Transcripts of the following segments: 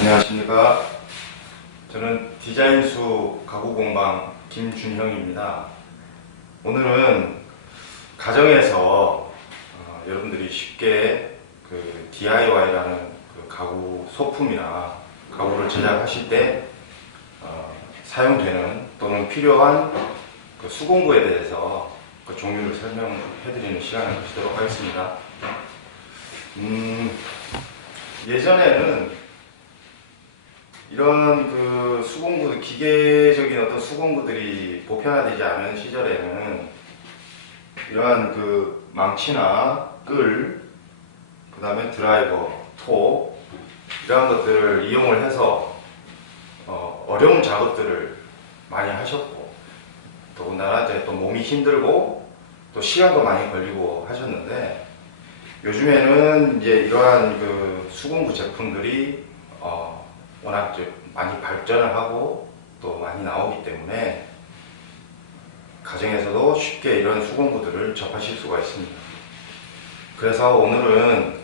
안녕하십니까. 저는 디자인수 가구공방 김준형입니다. 오늘은 가정에서 여러분들이 쉽게 그 DIY라는 그 가구 소품이나 가구를 제작하실 때 사용되는 또는 필요한 그 수공구에 대해서 그 종류를 설명해드리는 시간을 가지도록 하겠습니다. 예전에는 이런 그 수공구, 기계적인 어떤 수공구들이 보편화되지 않은 시절에는 이러한 그 망치나 끌, 그 다음에 드라이버, 톱, 이러한 것들을 이용을 해서 어려운 작업들을 많이 하셨고, 더군다나 이제 또 몸이 힘들고 또 시간도 많이 걸리고 하셨는데, 요즘에는 이제 이러한 그 수공구 제품들이 워낙 많이 발전을 하고 또 많이 나오기 때문에 가정에서도 쉽게 이런 수공구들을 접하실 수가 있습니다. 그래서 오늘은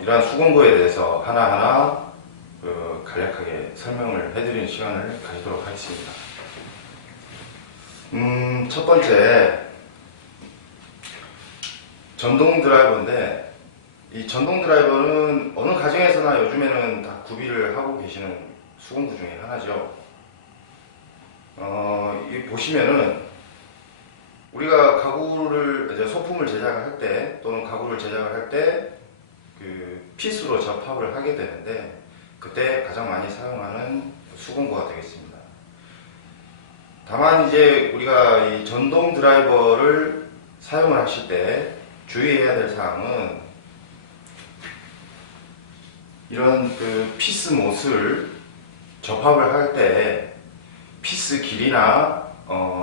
이러한 수공구에 대해서 하나하나 간략하게 설명을 해드리는 시간을 가지도록 하겠습니다. 첫 번째, 전동 드라이버인데, 이 전동 드라이버는 어느 가정에서나 요즘에는 다 구비를 하고 계시는 수공구 중에 하나죠. 이 보시면은 우리가 가구를 이제 소품을 제작을 할 때 또는 가구를 제작을 할 때 그 핏으로 접합을 하게 되는데, 그때 가장 많이 사용하는 수공구가 되겠습니다. 다만 이제 우리가 이 전동 드라이버를 사용을 하실 때 주의해야 될 사항은, 이런 그 피스 못을 접합을 할 때 피스 길이나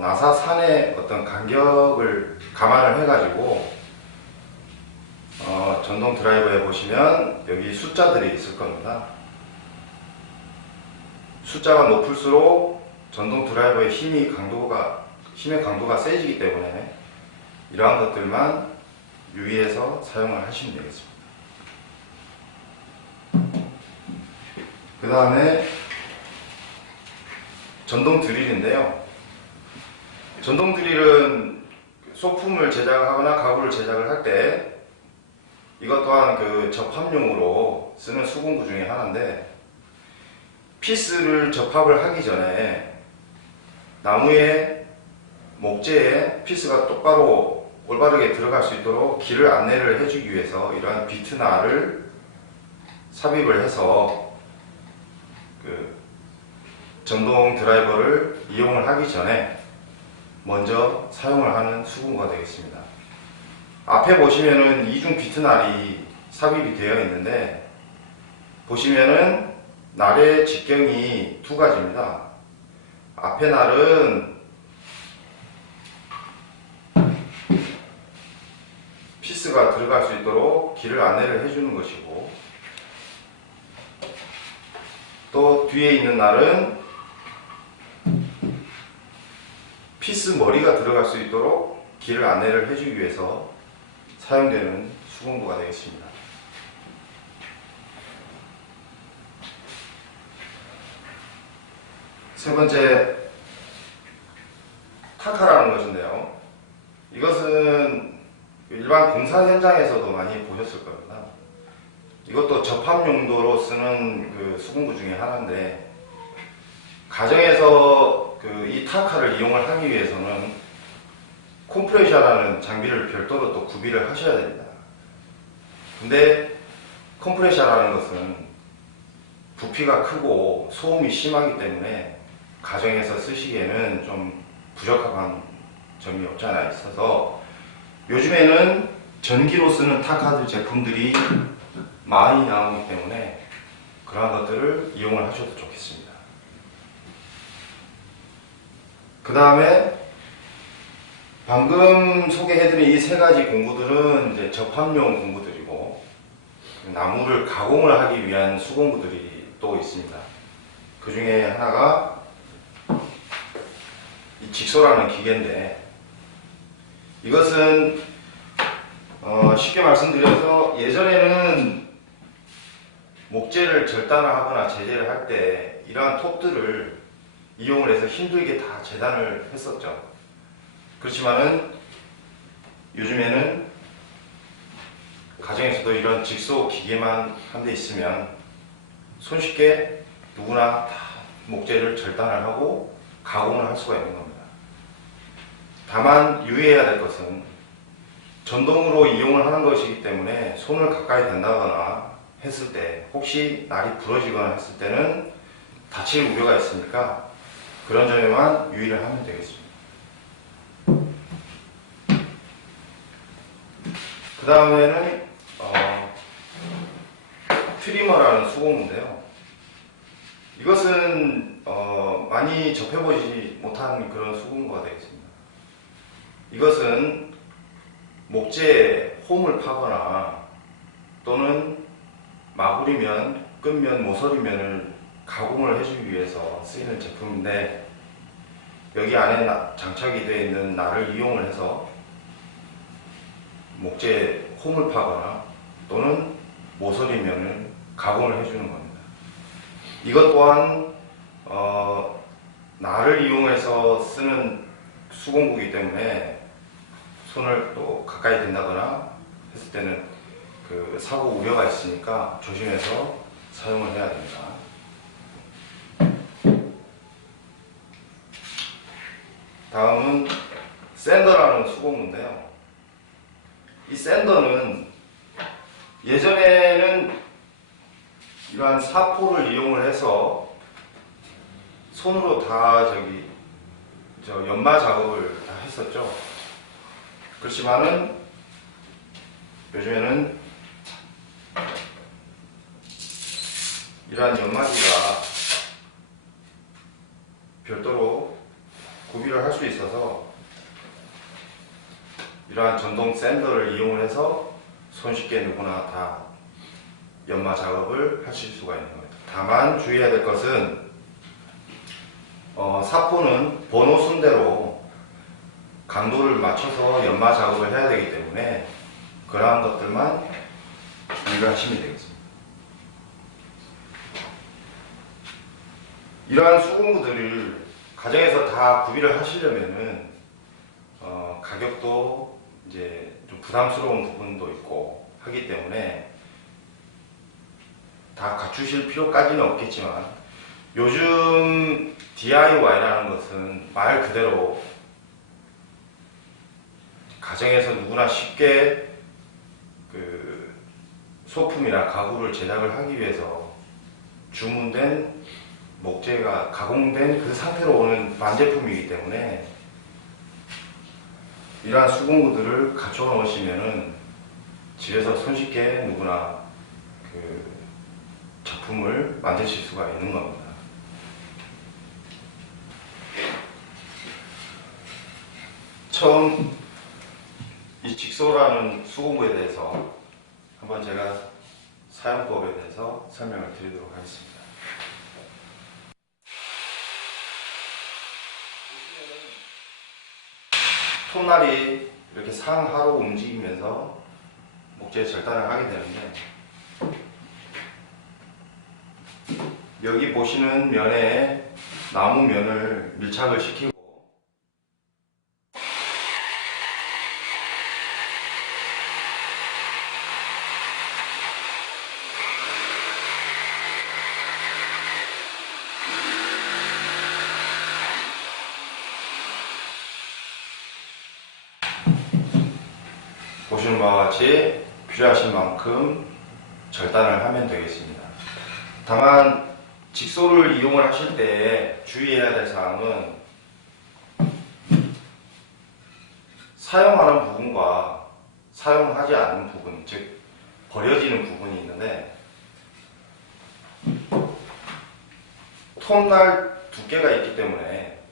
나사산의 어떤 간격을 감안을 해가지고 전동 드라이버에 보시면 여기 숫자들이 있을 겁니다. 숫자가 높을수록 전동 드라이버의 힘의 강도가 세지기 때문에 이러한 것들만 유의해서 사용을 하시면 되겠습니다. 그 다음에 전동 드릴인데요. 전동 드릴은 소품을 제작하거나 가구를 제작을 할 때 이것 또한 그 접합용으로 쓰는 수공구 중에 하나인데, 피스를 접합을 하기 전에 나무의 목재에 피스가 똑바로 올바르게 들어갈 수 있도록 길을 안내를 해주기 위해서 이러한 비트날을 삽입을 해서 그 전동 드라이버를 이용을 하기 전에 먼저 사용을 하는 수공구가 되겠습니다. 앞에 보시면은 이중 비트날이 삽입이 되어 있는데, 보시면은 날의 직경이 두 가지입니다. 앞에 날은 피스가 들어갈 수 있도록 길을 안내를 해주는 것이고, 또 뒤에 있는 날은 피스 머리가 들어갈 수 있도록 길을 안내를 해주기 위해서 사용되는 수공구가 되겠습니다. 세 번째, 타카라는 것인데요. 이것은 일반 공사 현장에서도 많이 보셨을 겁니다. 이것도 접합 용도로 쓰는 그 수공구 중에 하나인데, 가정에서 이 타카를 이용을 하기 위해서는 컴프레셔라는 장비를 별도로 또 구비를 하셔야 됩니다. 근데 컴프레셔라는 것은 부피가 크고 소음이 심하기 때문에 가정에서 쓰시기에는 좀 부적합한 점이 없지 않아 있어서, 요즘에는 전기로 쓰는 타카들 제품들이 많이 나오기 때문에 그러한 것들을 이용을 하셔도 좋겠습니다. 그 다음에 방금 소개해드린 이 세 가지 공구들은 이제 접합용 공구들이고, 나무를 가공을 하기 위한 수공구들이 또 있습니다. 그 중에 하나가 이 직소라는 기계인데, 이것은 쉽게 말씀드려서 예전에는 목재를 절단을 하거나 제재를 할 때 이러한 톱들을 이용을 해서 힘들게 다 재단을 했었죠. 그렇지만은 요즘에는 가정에서도 이런 직소 기계만 한 대 있으면 손쉽게 누구나 다 목재를 절단을 하고 가공을 할 수가 있는 겁니다. 다만 유의해야 될 것은 전동으로 이용을 하는 것이기 때문에 손을 가까이 댄다거나 했을 때 혹시 날이 부러지거나 했을 때는 다칠 우려가 있으니까 그런 점에만 유의를 하면 되겠습니다. 그 다음에는 트리머라는 수공구인데요. 이것은 많이 접해보지 못한 그런 수공구가 되겠습니다. 이것은 목재에 홈을 파거나 또는 마구리면, 끝면, 모서리면을 가공을 해주기 위해서 쓰이는 제품인데 여기 안에 장착이 되어 있는 날을 이용을 해서 목재에 홈을 파거나 또는 모서리면을 가공을 해주는 겁니다. 이것 또한 날을 이용해서 쓰는 수공구이기 때문에 손을 또 가까이 댄다거나 했을 때는 그 사고 우려가 있으니까 조심해서 사용을 해야 됩니다. 다음은 샌더라는 수공구인데요. 이 샌더는 예전에는 이러한 사포를 이용을 해서 손으로 다 연마 작업을 다 했었죠. 그렇지만은 요즘에는 이러한 연마기가 별도로 구비를 할 수 있어서 이러한 전동 샌더를 이용을 해서 손쉽게 누구나 다 연마 작업을 하실 수가 있는 겁니다. 다만 주의해야 될 것은 사포는 번호 순대로 강도를 맞춰서 연마 작업을 해야 되기 때문에 그러한 것들만 유의하시면 되겠습니다. 이러한 수공구들을 가정에서 다 구비를 하시려면은 가격도 이제 좀 부담스러운 부분도 있고 하기 때문에 다 갖추실 필요까지는 없겠지만 요즘 DIY라는 것은 말 그대로 가정에서 누구나 쉽게 그 소품이나 가구를 제작을 하기 위해서 주문된 목재가 가공된 그 상태로 오는 반제품이기 때문에 이러한 수공구들을 갖춰 놓으시면은 집에서 손쉽게 누구나 그 작품을 만드실 수가 있는 겁니다. 처음 이 직소라는 수공구에 대해서 한번 제가 사용법에 대해서 설명을 드리도록 하겠습니다. 톱날이 이렇게 상하로 움직이면서 목재 절단을 하게 되는데 여기 보시는 면에 나무 면을 밀착을 시키고 보시는 바와 같이 필요하신 만큼 절단을 하면 되겠습니다. 다만 직소를 이용을 하실 때 주의해야 될 사항은 사용하는 부분과 사용하지 않는 부분, 즉 버려지는 부분이 있는데 톱날 두께가 있기 때문에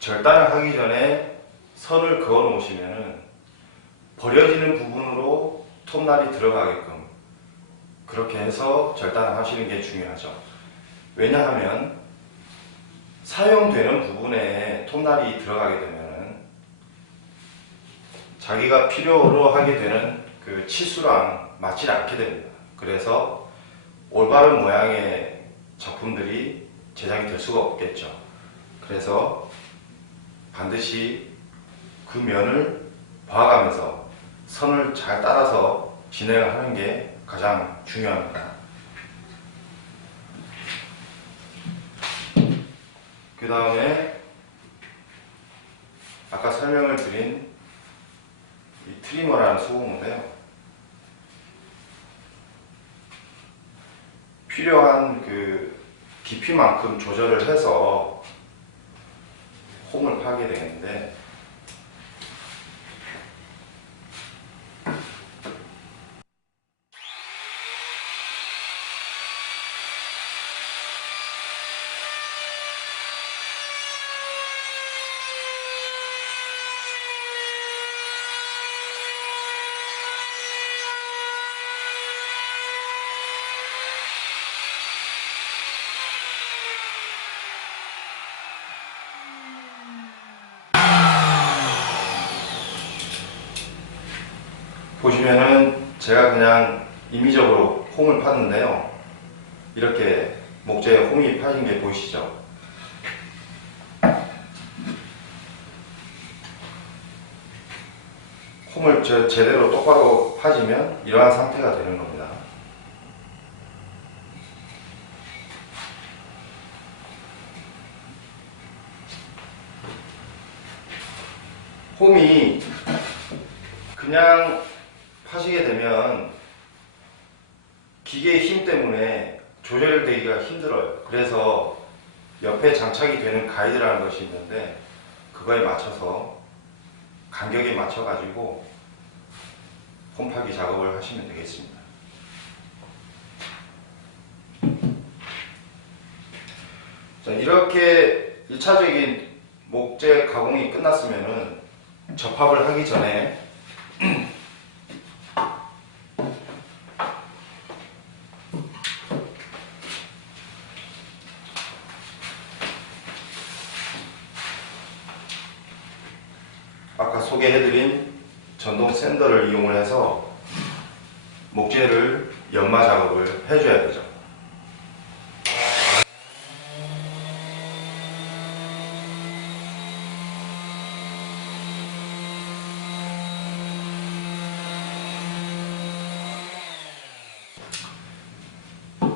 절단을 하기 전에 선을 그어 놓으시면은 버려지는 부분으로 톱날이 들어가게끔 그렇게 해서 절단을 하시는 게 중요하죠. 왜냐하면 사용되는 부분에 톱날이 들어가게 되면 자기가 필요로 하게 되는 그 치수랑 맞지 않게 됩니다. 그래서 올바른 모양의 작품들이 제작이 될 수가 없겠죠. 그래서 반드시 그 면을 봐가면서 선을 잘 따라서 진행을 하는 게 가장 중요합니다. 그 다음에 아까 설명을 드린 이 트리머라는 수공인데요. 필요한 그 깊이만큼 조절을 해서 홈을 파게 되는데, 보시면은 제가 그냥 임의적으로 홈을 팠는데요. 이렇게 목재에 홈이 파진 게 보이시죠? 홈을 제대로 똑바로 파지면 이러한 상태가 되는 겁니다. 홈이 그냥 파시게 되면 기계의 힘 때문에 조절되기가 힘들어요. 그래서 옆에 장착이 되는 가이드라는 것이 있는데, 그거에 맞춰서 간격에 맞춰 가지고 홈파기 작업을 하시면 되겠습니다. 자, 이렇게 1차적인 목재 가공이 끝났으면은 접합을 하기 전에 아까 소개해드린 전동 샌더를 이용을 해서 목재를 연마 작업을 해줘야 되죠.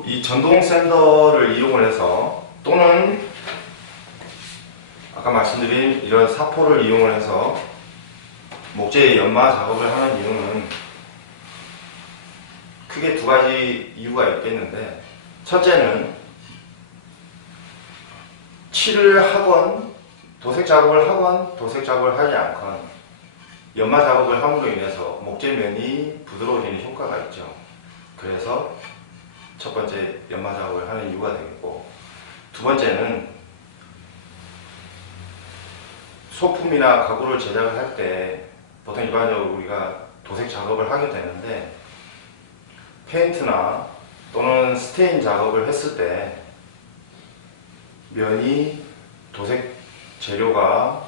이 전동 샌더를 이용을 해서, 또는 아까 말씀드린 이런 사포를 이용을 해서 목재의 연마 작업을 하는 이유는 크게 두 가지 이유가 있겠는데, 첫째는 칠을 하건 도색 작업을 하건 도색 작업을 하지 않건 연마 작업을 함으로 인해서 목재면이 부드러워지는 효과가 있죠. 그래서 첫 번째 연마 작업을 하는 이유가 되겠고, 두 번째는 소품이나 가구를 제작을 할 때 보통 일반적으로 우리가 도색 작업을 하게 되는데, 페인트나 또는 스테인 작업을 했을 때 면이 도색 재료가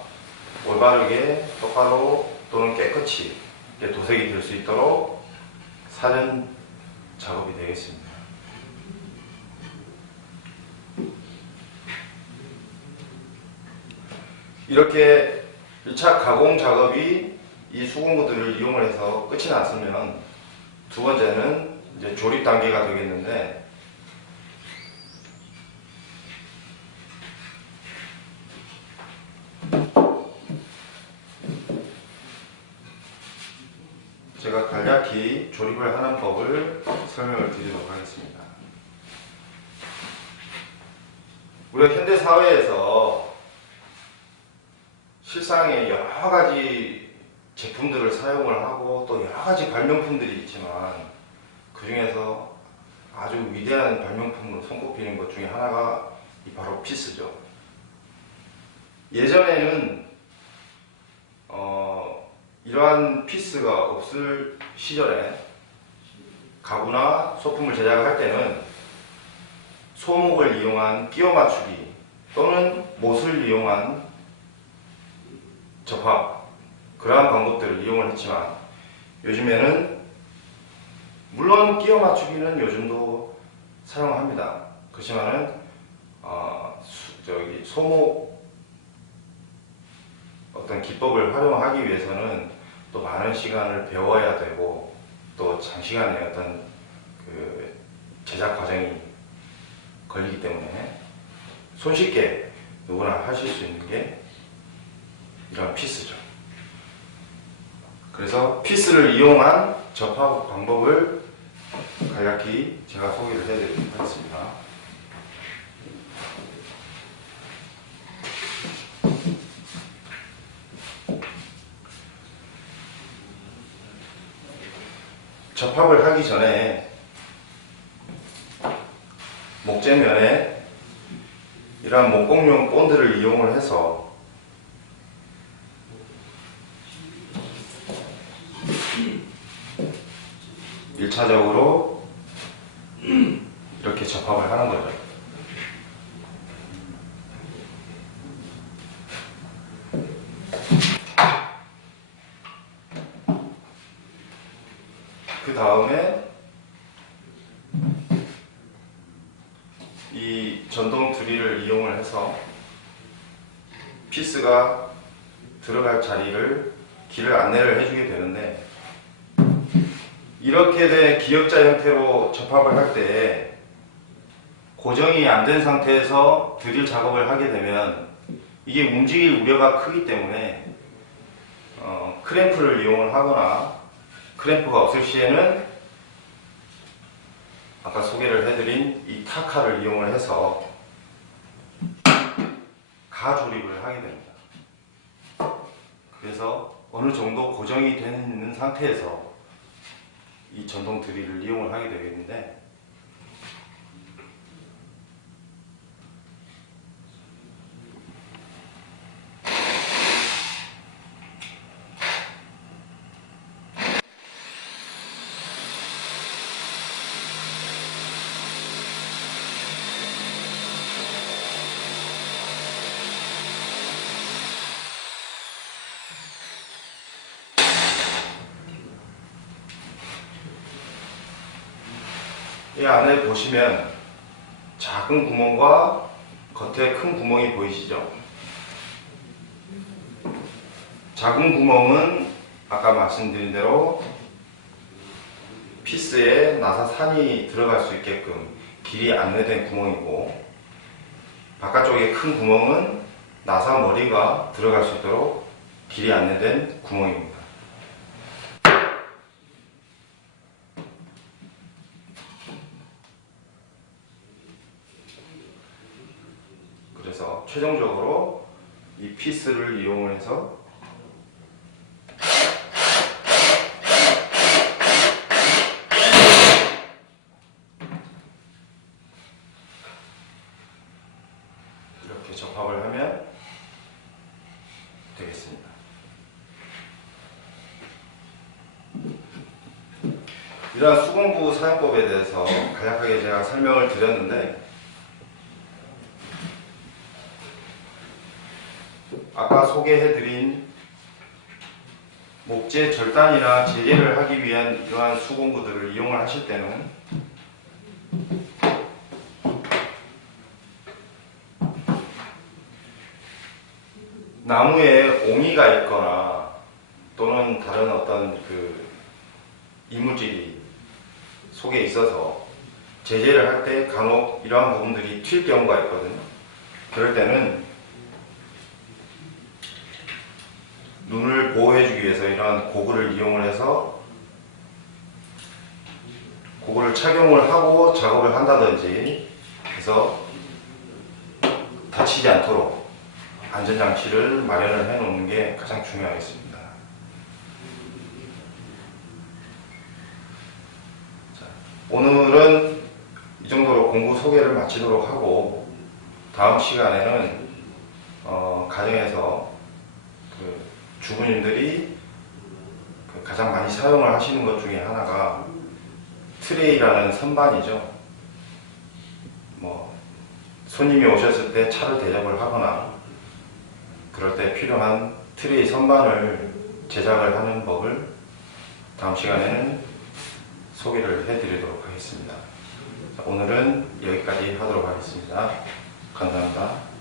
올바르게 똑바로 또는 깨끗이 도색이 될 수 있도록 사전 작업이 되겠습니다. 이렇게 1차 가공 작업이 이 수공구들을 이용을 해서 끝이 났으면, 두 번째는 이제 조립 단계가 되겠는데, 제가 간략히 조립을 하는 법을 설명을 드리도록 하겠습니다. 우리가 현대 사회에서 실상에 여러 가지 제품들을 사용을 하고 또 여러 가지 발명품들이 있지만, 그 중에서 아주 위대한 발명품으로 손꼽히는 것 중에 하나가 바로 피스죠. 예전에는 이러한 피스가 없을 시절에 가구나 소품을 제작을 할 때는 소목을 이용한 끼워 맞추기 또는 못을 이용한 접합, 그러한 방법들을 이용을 했지만, 요즘에는 물론 끼워 맞추기는 요즘도 사용합니다. 그렇지만은 소목 어떤 기법을 활용하기 위해서는 또 많은 시간을 배워야 되고 또 장시간의 어떤 그 제작 과정이 걸리기 때문에 손쉽게 누구나 하실 수 있는 게 이런 피스죠. 그래서 피스를 이용한 접합 방법을 간략히 제가 소개를 해드리도록 하겠습니다. 접합을 하기 전에 목재면에 이러한 목공용 본드를 이용을 해서 일차적으로 이렇게 접합을 하는 거죠. 그 다음에 이 전동 드릴을 이용을 해서 피스가 들어갈 자리를 길을 안내를 해주게 되는데, 이렇게 된 기역자 형태로 접합을 할 때 고정이 안 된 상태에서 드릴 작업을 하게 되면 이게 움직일 우려가 크기 때문에 크램프를 이용을 하거나, 크램프가 없을 시에는 아까 소개를 해드린 이 타카를 이용을 해서 가조립을 하게 됩니다. 그래서 어느 정도 고정이 되어 있는 상태에서 이 전동 드릴을 이용을 하게 되겠는데, 이 안에 보시면 작은 구멍과 겉에 큰 구멍이 보이시죠? 작은 구멍은 아까 말씀드린 대로 피스에 나사산이 들어갈 수 있게끔 길이 안내된 구멍이고, 바깥쪽에 큰 구멍은 나사 머리가 들어갈 수 있도록 길이 안내된 구멍입니다. 그래서 최종적으로 이 피스를 이용해서 이렇게 접합을 하면 되겠습니다. 이러한 수공구 사용법에 대해서 간략하게 제가 설명을 드렸는데, 아까 소개해드린 목재 절단이나 제재를 하기 위한 이러한 수공구들을 이용을 하실 때는 나무에 옹이가 있거나 또는 다른 어떤 그 이물질이 속에 있어서 제재를 할 때 간혹 이러한 부분들이 튈 경우가 있거든요. 그럴 때는 눈을 보호해주기 위해서 이러한 고글을 이용을 해서 고글을 착용을 하고 작업을 한다든지 해서 다치지 않도록 안전장치를 마련을 해 놓는 게 가장 중요하겠습니다. 자, 오늘은 이 정도로 공구 소개를 마치도록 하고, 다음 시간에는 가정에서 주부님들이 가장 많이 사용을 하시는 것 중에 하나가 트레이라는 선반이죠. 손님이 오셨을 때 차를 대접을 하거나 그럴 때 필요한 트레이 선반을 제작을 하는 법을 다음 시간에는 소개를 해드리도록 하겠습니다. 오늘은 여기까지 하도록 하겠습니다. 감사합니다.